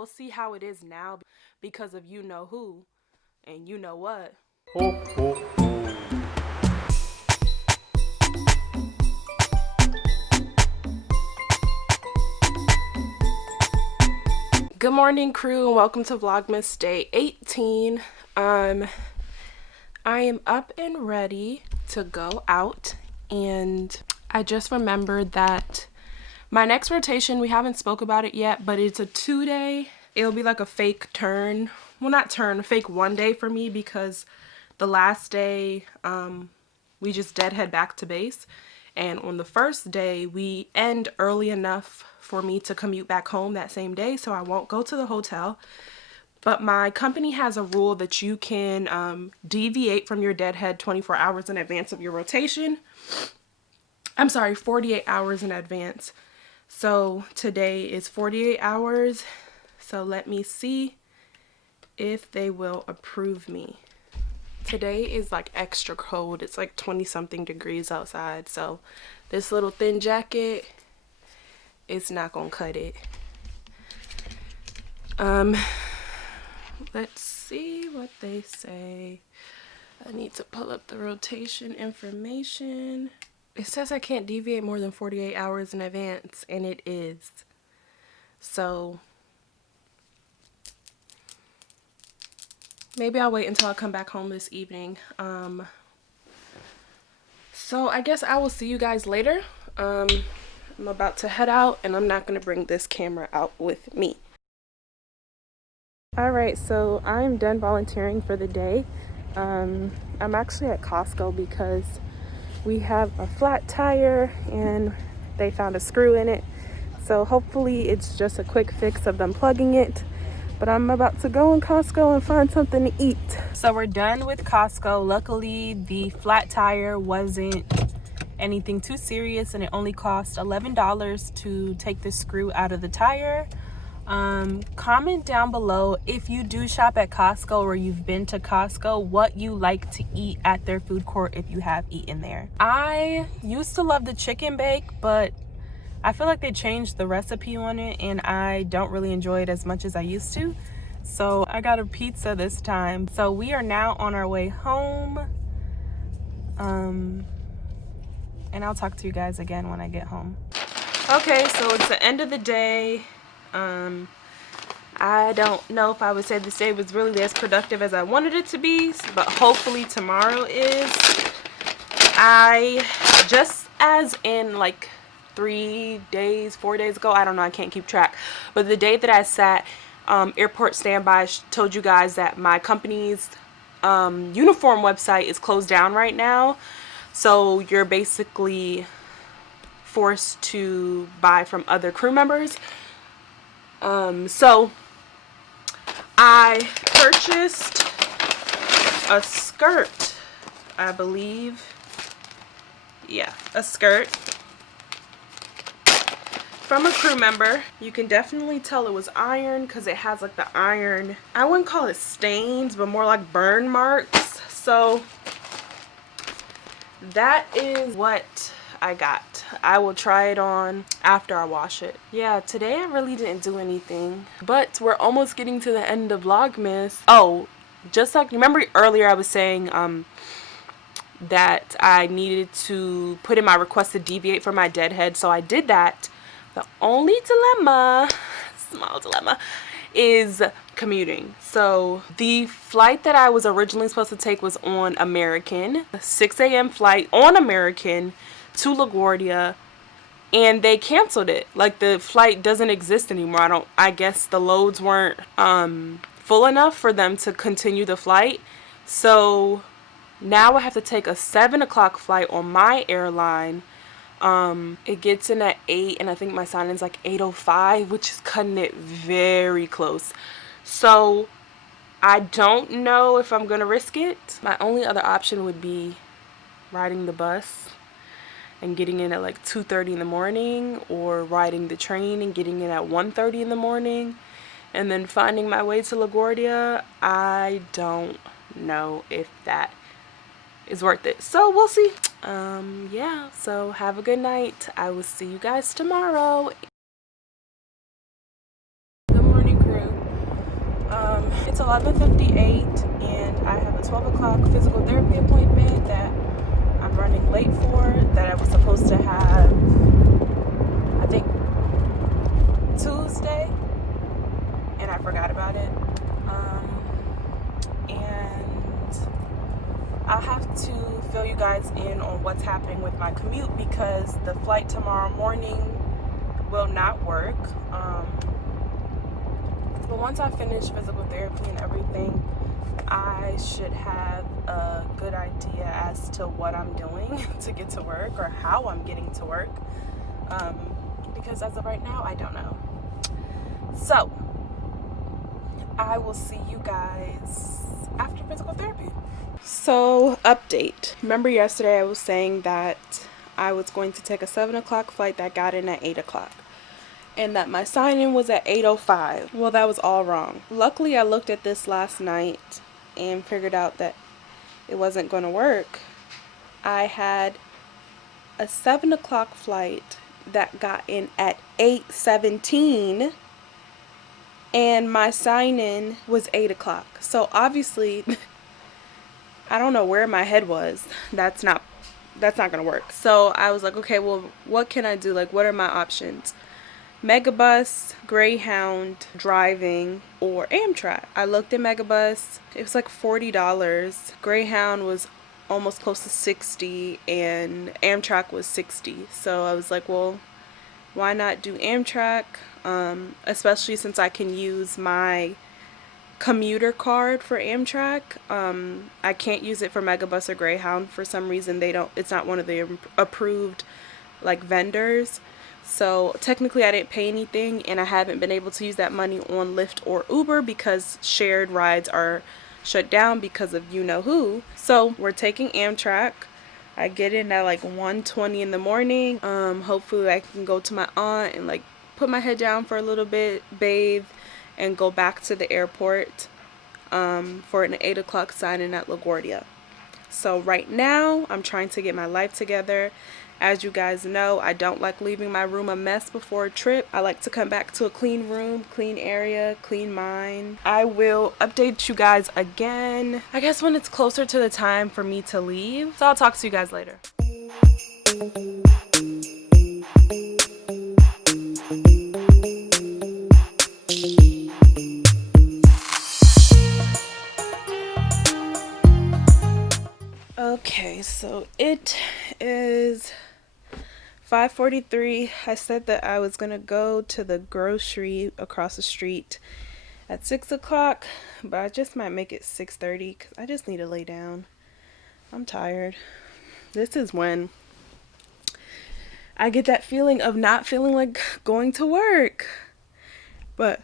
we'll see how it is now because of you know who and you know what. Ho, ho, ho. Good morning, crew, and welcome to Vlogmas Day 18. I am up and ready to go out, and I just remembered that my next rotation, we haven't spoke about it yet, but it's a 2-day. It'll be like a fake turn. Well, not turn, a fake 1 day for me because the last day we just deadhead back to base. And on the first day, we end early enough for me to commute back home that same day, so I won't go to the hotel. But my company has a rule that you can deviate from your deadhead 24 hours in advance of your rotation. I'm sorry, 48 hours in advance. So today is 48 hours. So let me see if they will approve me. Today is like extra cold. It's like 20 something degrees outside. So this little thin jacket, it's not gonna cut it. Let's see what they say. I need to pull up the rotation information. It says I can't deviate more than 48 hours in advance, and it is. So maybe I'll wait until I come back home this evening. So I guess I will see you guys later. I'm about to head out, and I'm not going to bring this camera out with me. Alright, so I'm done volunteering for the day. I'm actually at Costco because we have a flat tire and they found a screw in it. So hopefully it's just a quick fix of them plugging it. But I'm about to go in Costco and find something to eat. So we're done with Costco. Luckily, the flat tire wasn't anything too serious and it only cost $11 to take the screw out of the tire. Comment down below if you do shop at Costco or you've been to Costco, what you like to eat at their food court if you have eaten there. I used to love the chicken bake, but I feel like they changed the recipe on it and I don't really enjoy it as much as I used to. So I got a pizza this time. So we are now on our way home. And I'll talk to you guys again when I get home. Okay, so it's the end of the day. I don't know if I would say this day was really as productive as I wanted it to be, but hopefully tomorrow is. I just as in like 4 days ago, I don't know, I can't keep track, but the day that I sat airport standby, told you guys that my company's uniform website is closed down right now, so you're basically forced to buy from other crew members. So I purchased a skirt, I believe. Yeah, a skirt from a crew member. You can definitely tell it was ironed because it has like the iron, I wouldn't call it stains, but more like burn marks. So that is what I got. I will try it on after I wash it. Yeah, today I really didn't do anything, but we're almost getting to the end of Vlogmas. Oh, just like, remember earlier I was saying that I needed to put in my request to deviate from my deadhead, so I did that. The only dilemma, small dilemma, is commuting. So the flight that I was originally supposed to take was on American, a 6 a.m. flight on American to LaGuardia, and they canceled it. Like, the flight doesn't exist anymore. I guess the loads weren't full enough for them to continue the flight. So now I have to take a 7 o'clock flight on my airline. It gets in at 8 and I think my sign-in's like 8:05, which is cutting it very close. So I don't know if I'm gonna risk it. My only other option would be riding the bus and getting in at like 2:30 in the morning, or riding the train and getting in at 1:30 in the morning and then finding my way to LaGuardia. I don't know if that is worth it, so we'll see. Yeah, so have a good night. I will see you guys tomorrow. Good morning, crew. It's 11:58 and I have a 12 o'clock physical therapy appointment that I'm running late for, that I was supposed to have, I think, Tuesday, and I forgot about it. And I'll have to fill you guys in on what's happening with my commute because the flight tomorrow morning will not work. But once I finish physical therapy and everything, I should have a good idea as to what I'm doing to get to work or how I'm getting to work. Because as of right now, I don't know. So, I will see you guys after physical therapy. So, update. Remember yesterday I was saying that I was going to take a 7 o'clock flight that got in at 8 o'clock. And that my sign-in was at 8:05. Well, that was all wrong. Luckily, I looked at this last night and figured out that it wasn't going to work. I had a 7 o'clock flight that got in at 8:17, and my sign-in was 8 o'clock. So obviously, I don't know where my head was. That's not gonna work. So I was like, okay, well, what can I do? Like, what are my options? Megabus, Greyhound, driving, or Amtrak. I looked at Megabus. It was like $40. Greyhound was almost close to $60, and Amtrak was $60. So I was like, well, why not do Amtrak? Especially since I can use my commuter card for Amtrak. I can't use it for Megabus or Greyhound for some reason. It's not one of the approved like vendors. So technically I didn't pay anything, and I haven't been able to use that money on Lyft or Uber because shared rides are shut down because of you know who. So we're taking Amtrak. I get in at like 1:20 in the morning. Hopefully I can go to my aunt and like put my head down for a little bit, bathe, and go back to the airport for an 8 o'clock sign-in at LaGuardia. So right now I'm trying to get my life together. As you guys know, I don't like leaving my room a mess before a trip. I like to come back to a clean room, clean area, clean mind. I will update you guys again, I guess, when it's closer to the time for me to leave. So I'll talk to you guys later. Okay, so it is 5:43. I said that I was gonna go to the grocery across the street at 6 o'clock, but I just might make it 6:30 because I just need to lay down. I'm tired. This is when I get that feeling of not feeling like going to work. But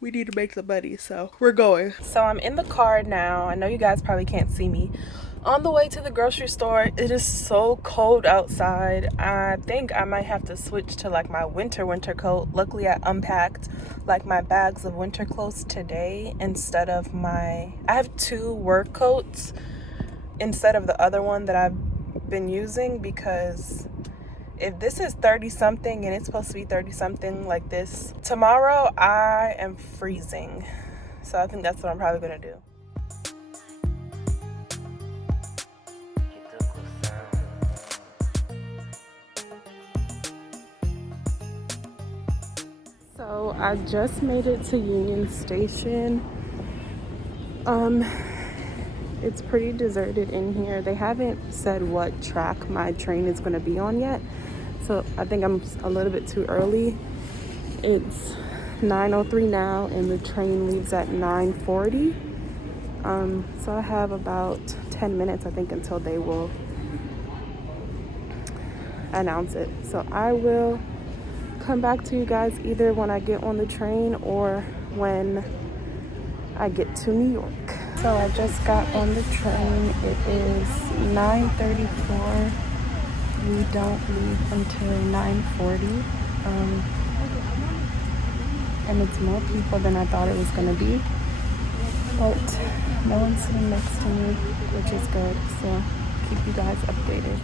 we need to make the money, so we're going. So I'm in the car now. I know you guys probably can't see me. On the way to the grocery store. It is so cold outside. I think I might have to switch to like my winter coat. Luckily I unpacked like my bags of winter clothes today instead of I have 2 work coats instead of the other one that I've been using, because if this is 30 something and it's supposed to be 30 something like this tomorrow, I am freezing. So I think that's what I'm probably gonna do. So I just made it to Union Station. It's pretty deserted in here. They haven't said what track my train is going to be on yet, so I think I'm a little bit too early. It's 9:03 now and the train leaves at 9:40. So I have about 10 minutes, I think, until they will announce it. So I will come back to you guys either when I get on the train or when I get to New York. So I just got on the train. It is 9:34. We don't leave until 9:40. And it's more people than I thought it was gonna be. But no one's sitting next to me, which is good. So keep you guys updated.